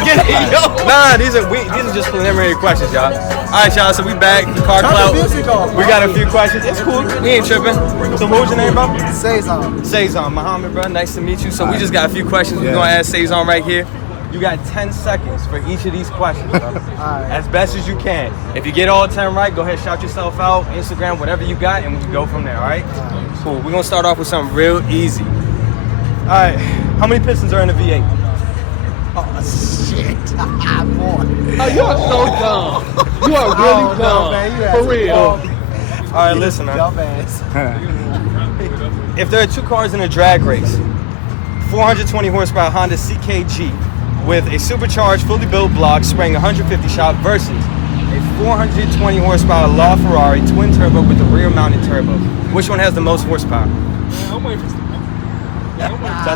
it, get it, yo. Nah, these are just preliminary questions, y'all. All right, y'all. So we back. The car clout. We got a few questions. It's cool. We ain't tripping. So what was your name, bro? Cezanne. Cezanne, Muhammad, bro. Nice to meet you. So we just got a few questions. We're gonna ask Cezanne right here. You got 10 seconds for each of these questions, bro. As best as you can. If you get all 10 right, go ahead, shout yourself out, Instagram, whatever you got, and we can go from there, all right? Cool. We're going to start off with something real easy. All right. How many pistons are in a V8? Oh, shit. Boy. Oh, you are so dumb. You are really dumb. Man, for real. All right, listen, man. Dumbass. If there are two cars in a drag race, 420 horsepower Honda CKG with a supercharged, fully built block spraying 150 shot versus a 420 horsepower Law Ferrari twin turbo with a rear mounted turbo. Which one has the most horsepower? 10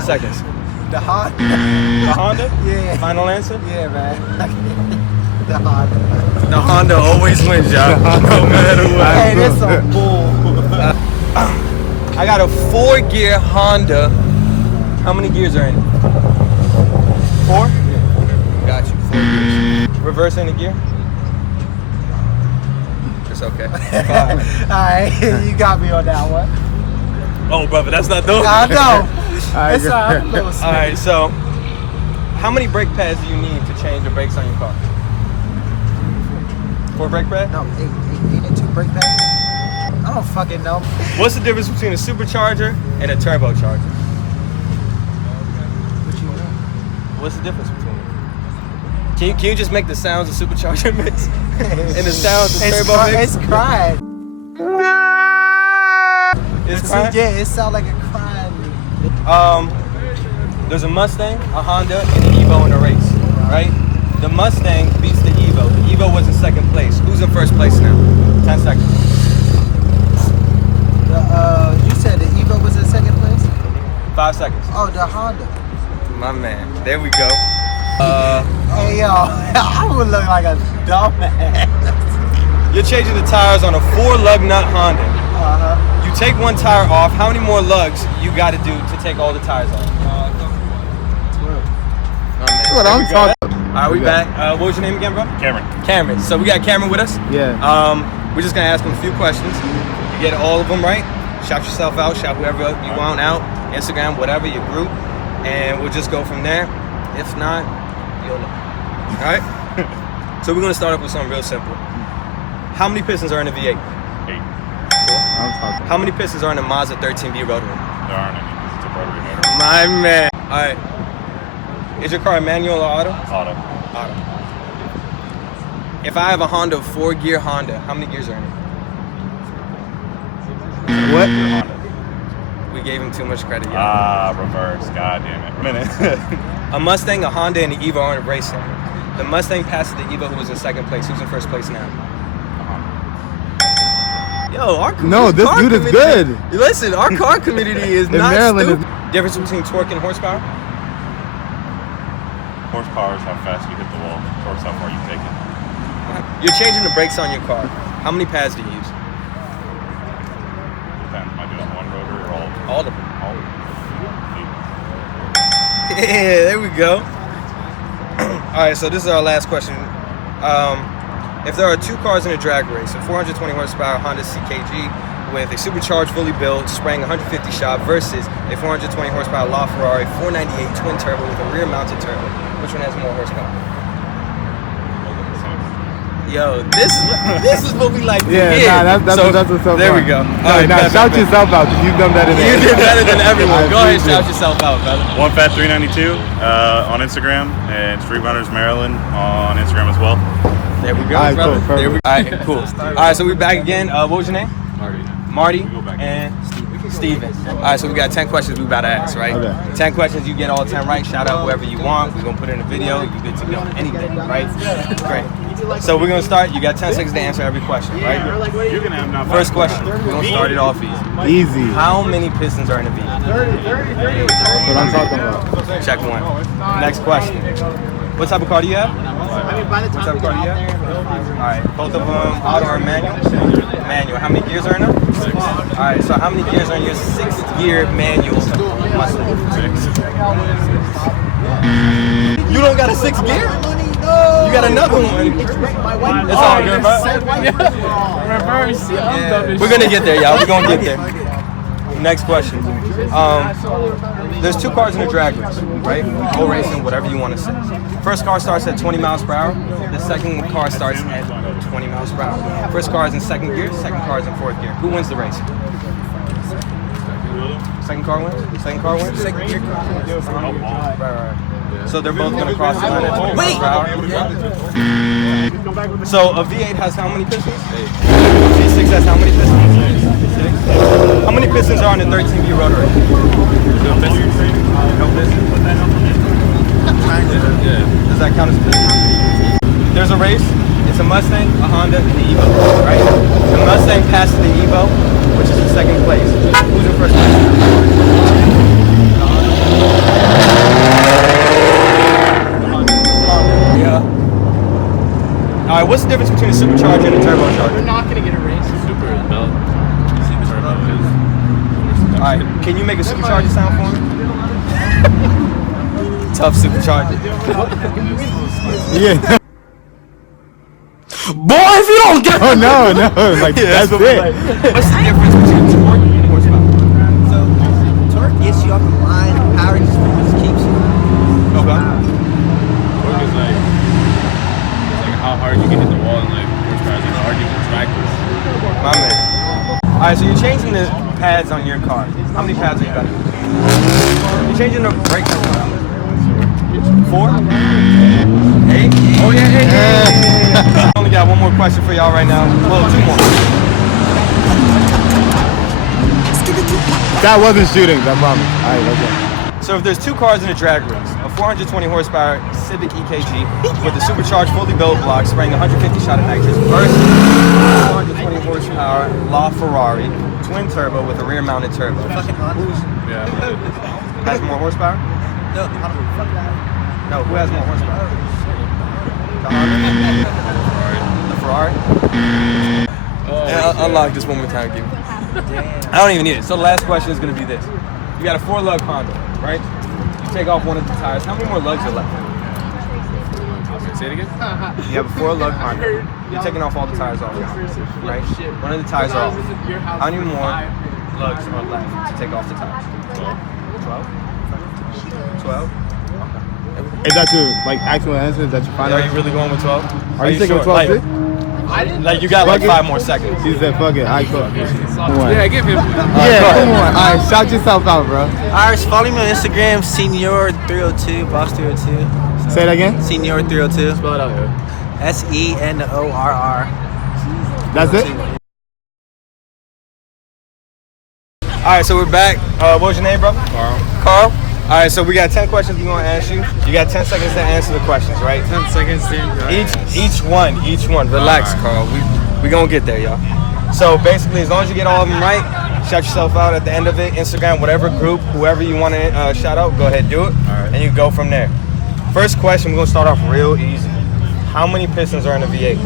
seconds. The Honda. The Honda? Yeah. Final answer? Yeah, man. The Honda. The Honda always wins, y'all. No matter what. Hey, that's some bull. I got a 4-gear Honda. How many gears are in it? 4? Yeah. Got you. 4 gears. Reverse in a gear? It's okay. 5. Alright, you got me on that one. Oh, brother, that's not dope. I know. It's a little smooth. Alright, so how many brake pads do you need to change the brakes on your car? 4 brake pads? No, 8 and 2 brake pads? I don't fucking know. What's the difference between a supercharger and a turbocharger? What you mean? What's the difference between them? Can you just make the sounds of supercharger mix and the sounds of turbo mix? It's crying. It's crying? Yeah, it sounds like a crying. There's a Mustang, a Honda, and an Evo in a race, right? The Mustang beats the Evo. The Evo was in second place. Who's in first place now? 10 seconds. You said the Evo was in second place? 5 seconds. Oh, the Honda. My man. There we go. Hey, yo, I would look like a dumbass. You're changing the tires on a 4-lug nut Honda. Uh-huh. You take one tire off. How many more lugs you got to do to take all the tires off? My man. What I'm talking. All right, we back. What was your name again, bro? Cameron. Cameron. So we got Cameron with us. Yeah. We're just gonna ask him a few questions. You get all of them right, shout yourself out, shout whoever you want out, Instagram, whatever, your group, and we'll just go from there. If not, you'll know. All right? So we're gonna start off with something real simple. How many pistons are in a V8? 8. Cool. How many pistons are in a Mazda 13B rotary? There aren't any because it's a rotary motor. My man. All right. Is your car a manual or auto? Auto. Auto. If I have a Honda 4-gear Honda, how many gears are in it? What? Honda. We gave him too much credit. Yeah. Reverse. God damn it. Minute. A Mustang, a Honda, and an Evo aren't racing. The Mustang passes the Evo, who was in second place. Who's in first place now? Yo, our this car dude is community- good. Listen, our car community is In not Maryland stupid. Difference between torque and horsepower? Horsepower is how fast you hit the wall. Torque's how far you take it. You're changing the brakes on your car. How many pads do you use? Depends. Am I doing one rotor or all? All of them. All of them. Yeah, there we go. All right, so this is our last question. If there are two cars in a drag race, a 420 horsepower Honda CKG with a supercharged, fully built, spraying 150 shot versus a 420 horsepower Law Ferrari 498 twin turbo with a rear-mounted turbo, which one has more horsepower? Yo, this is what we like to hear. Yeah, that's what's up. There we go. All right, now shout yourself out. You've done better than You did better than everyone. Go ahead, appreciate shout yourself out, brother. OneFat392 on Instagram and Street Runners Maryland on Instagram as well. There we go, All right, brother. cool, There we, all right, cool. All right, so we're back again. What was your name? Marty and Steven. All right, so we got 10 questions we about to ask, right? Okay. 10 questions, you get all 10 right. Shout out whoever you want. We're going to put it in a video. You're good to go. Anything, right? Great. So we're going to start. You got 10 seconds to answer every question, right? You can have First question. We're going to start it off easy. Easy. How many pistons are in a V? That's what I'm talking about. Check one. Next question. What type of car do you have? What type of car do you have? All right, both of them auto or manual? Manual. How many gears are in them? 6. All right, so how many gears are in your 6-gear manual Mustang? 6. You You don't got a 6th gear? You got another one. It's all good, bro. We're gonna get there, y'all. We're gonna get there. Next question. There's 2 cars in a drag race, right? Bull racing, whatever you want to say. First car starts at 20 miles per hour. The second car starts at 20 miles per hour. First car is in 2nd gear. Second car is in 4th gear. Who wins the race? Second car wins? Second car wins? Second gear. Right. So they're both gonna cross the line at 20 miles per hour. So a V8 has how many pistons? V6 has how many pistons? 6. How many pistons are on the 13V rotary? No pistons. Does that count as a piston? There's a race. It's a Mustang, a Honda, and the Evo, right? The Mustang passes the Evo, which is in 2nd place. Who's in 1st place? All right, what's the difference between a supercharger and a turbocharger? We're not gonna get a race. Super is belt. Turbo is. All right, can you make a supercharger sound for me? Tough supercharger. Yeah. Boy, if you don't get Oh no, like that's it. What's the difference between torque and horsepower? So, torque gets you off the line, power just keeps you. Okay. Torque is like how hard you can hit the wall, and like horsepower is like how hard you can track this. My man. All right, so you're changing the pads on your car. How many pads are you got? You're changing the brake pads. 4? 8? Oh yeah. I only got one more question for y'all right now. Well, 2 more. That wasn't shooting, I promise. All right, let's go. So if there's 2 cars in a drag race, a 420 horsepower Civic EKG with a supercharged, fully built block spraying 150 shot of nitrous versus 420 horsepower LaFerrari twin turbo with a rear-mounted turbo. Fucking Honda. Yeah. Has more horsepower? No, Honda. Fuck that. No, who has more horsepower? The Honda? The Ferrari? Yeah, unlock this one more time, Gibby. I don't even need it. So the last question is going to be this. You got a 4-lug Honda, right? You take off one of the tires. How many more lugs are left? Say it again. You have a 4-lug Honda. You're taking off all the tires off now, right? One of the tires are off. How many more lugs are left to take off the tires? 12? 12? Is that your like actual answer? Is that your final Are you answer? really going with 12? Are you thinking sure? 12 too? Like you got like Fuck it. 5 more seconds. He said, fuck it, I cook. Yeah, give him. Yeah, come on. All right, shout yourself out, bro. Iris, follow me on Instagram, Senior302, Boss302. Say that again. Senior302. Spell it out, yo. SENORR. That's it? All right, so we're back. What was your name, bro? Carl. All right, so we got 10 questions we're gonna ask you. You got 10 seconds to answer the questions, right? 10 seconds, Each one. Relax, Carl. We gonna get there, y'all. So basically, as long as you get all of them right, shout yourself out at the end of it. Instagram, whatever group, whoever you want to shout out, go ahead, do it, and you go from there. First question, we're gonna start off real easy. How many pistons are in a V8?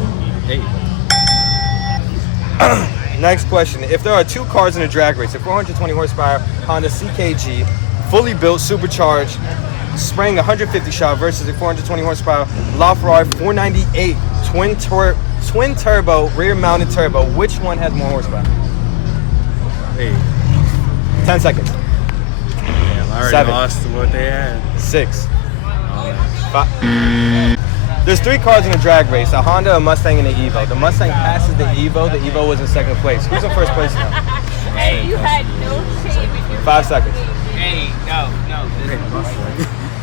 8. Next question, if there are 2 cars in a drag race, a 420 horsepower Honda CKG, fully built, supercharged, spraying 150 shot versus a 420 horsepower LaFerrari 498 twin turbo, rear-mounted turbo, which one has more horsepower? 10 seconds. Damn, I already 7. lost what they had. 6. 5. There's 3 cars in a drag race, a Honda, a Mustang, and an Evo. The Mustang passes the Evo. The Evo was in 2nd place. Who's in 1st place now? Hey, you had no shame in your 5 seconds. Hey, no.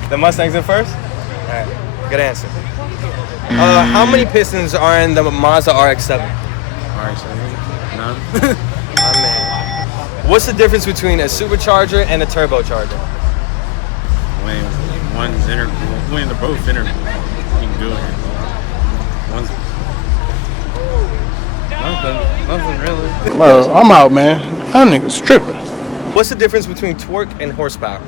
The Mustang's in 1st? All right, good answer. How many pistons are in the Mazda RX-7? None. My man. What's the difference between a supercharger and a turbocharger? When one's intercooled, when they're both intercooled, you can do it. One's nothing really. Bro, I'm out, man. That nigga's tripping. What's the difference between torque and horsepower?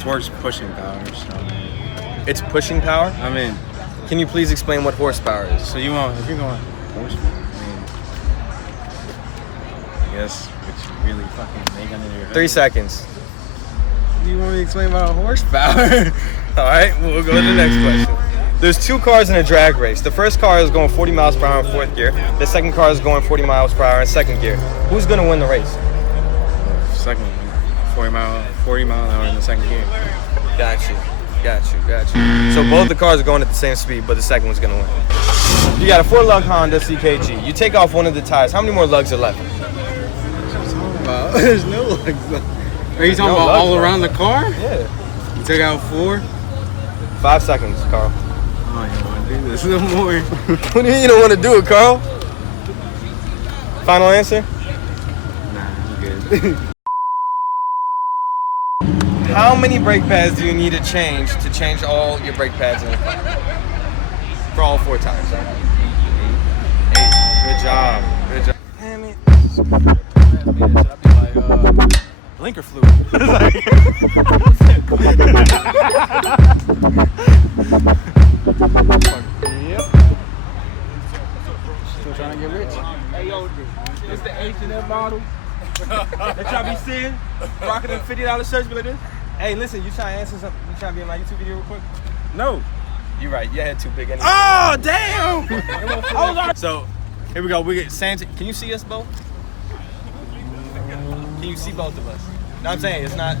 Torque's pushing power. So It's pushing power? I mean, Can you please explain what horsepower is? so if you're going horsepower, I guess what you really fucking make under your head. 3 seconds. do you want me to explain about horsepower? All right, we'll go to the next question. There's two cars in a drag race. The first car is going 40 miles per hour in fourth gear. The second car is going 40 miles per hour in second gear. Who's going to win the race? Second one, 40 mile an hour in the second gear. Got you. So both the cars are going at the same speed, but the second one's going to win. You got a 4-lug Honda CKG. You take off one of the tires. How many more lugs are left? There's no lugs left. Are you talking about all around the car? Yeah. You took out 4? 5 seconds, Carl. Oh, you don't want to do this no more. What do you mean you don't want to do it, Carl? Final answer? Nah, I'm good. How many brake pads do you need to change all your brake pads in the car? For all 4 tires. 8. Good job. Damn it. Blinker fluid. Yep. Still trying to get rich. Hey, yo, this the H&M model that y'all be seeing? Rocking them $50 shirts be like this? Hey, listen, you trying to answer something? You trying to be in my YouTube video real quick? No. You're right. Your head too big anyway. Oh, damn! So, here we go. We get Sam. Can you see us both? Can you see both of us? No, I'm saying it's not.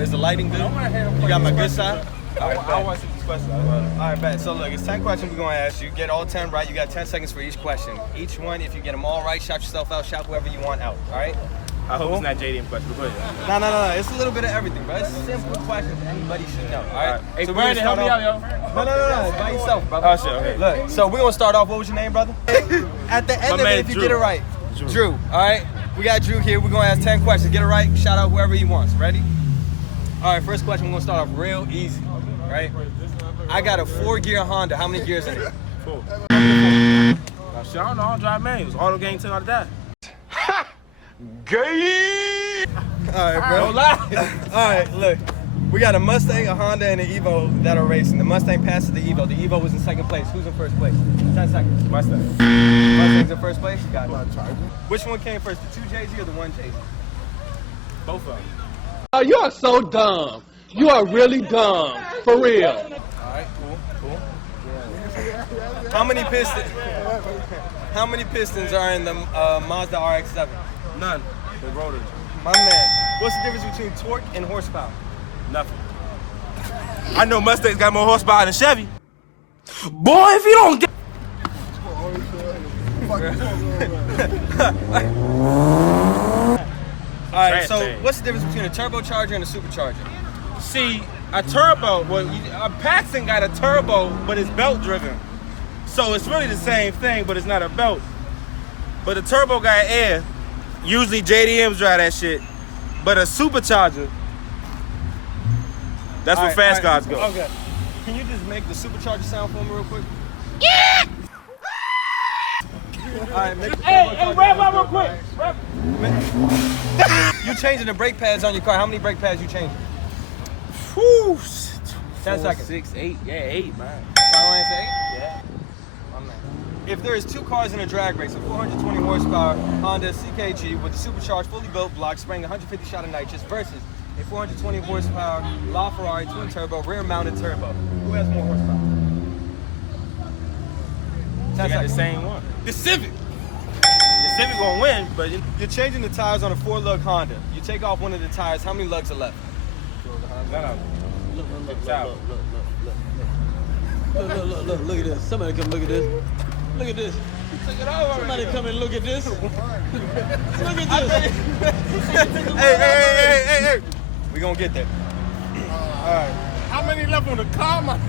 Is the lighting good? You got my good side. All right, I want to see these questions. All right, bet. So look, it's 10 questions we're gonna ask you. Get all 10 right. You got 10 seconds for each question. Each one, if you get them all right, shout yourself out. Shout whoever you want out. All right. I hope it's not JDM question, but go ahead. No. It's a little bit of everything, bro. It's simple questions anybody should know. All right. Hey, so Brandon, help me out, yo. No. By yourself, brother. Oh, shit, okay. Look, so we're gonna start off. What was your name, brother? At the end of it, if you get it right. Drew. All right. We got Drew here. We're gonna ask 10 questions. Get it right. Shout out whoever he wants. Ready? All right. First question. We're gonna start off real easy. Right? I got a 4-gear Honda. How many gears in it? 4. Shit, I don't know. I don't drive manuals. Auto game 10 out of that. Gay. All right, bro. Don't lie. All right, look. We got a Mustang, a Honda, and an Evo that are racing. The Mustang passes the Evo. The Evo was in second place. Who's in first place? 10 seconds. Mustang. Mustang's in first place? Got it. Which one came first, the 2JZ or the 1JZ? Both of them. Oh, you are so dumb. You are really dumb. For real. All right, cool. How many pistons are in the Mazda RX-7? None. The rotors. My man, what's the difference between torque and horsepower? Nothing. I know Mustang's got more horsepower than Chevy. Boy, if you don't get... All right, so what's the difference between a turbocharger and a supercharger? See, a Paxton got a turbo, but it's belt driven. So it's really the same thing, but it's not a belt. But a turbo got air. Usually JDMs drive that shit. But a supercharger, that's where fast cars go. Okay. Can you just make the supercharger sound for me real quick? Yeah! All right, make the Hey, wrap up real quick. You changing the brake pads on your car. How many brake pads you changing? Whew. 10 seconds. 6, 8. Yeah, 8, man. Final answer 8? Yeah. My man. If there is 2 cars in a drag race, a 420 horsepower Honda CKG with a supercharged, fully built block, spraying 150 shot of nitrous versus a 420 horsepower LaFerrari twin turbo, rear mounted turbo. Who has more horsepower? 10 They got the seconds. same one. The Civic. The Civic gonna win, but You're changing the tires on a 4-lug Honda. You take off one of the tires. How many lugs are left? no. Look at this. Somebody come look at this. Look at this. Somebody come and look at this. Look at this. Hey. We gonna get there. All right. How many left on the car, man?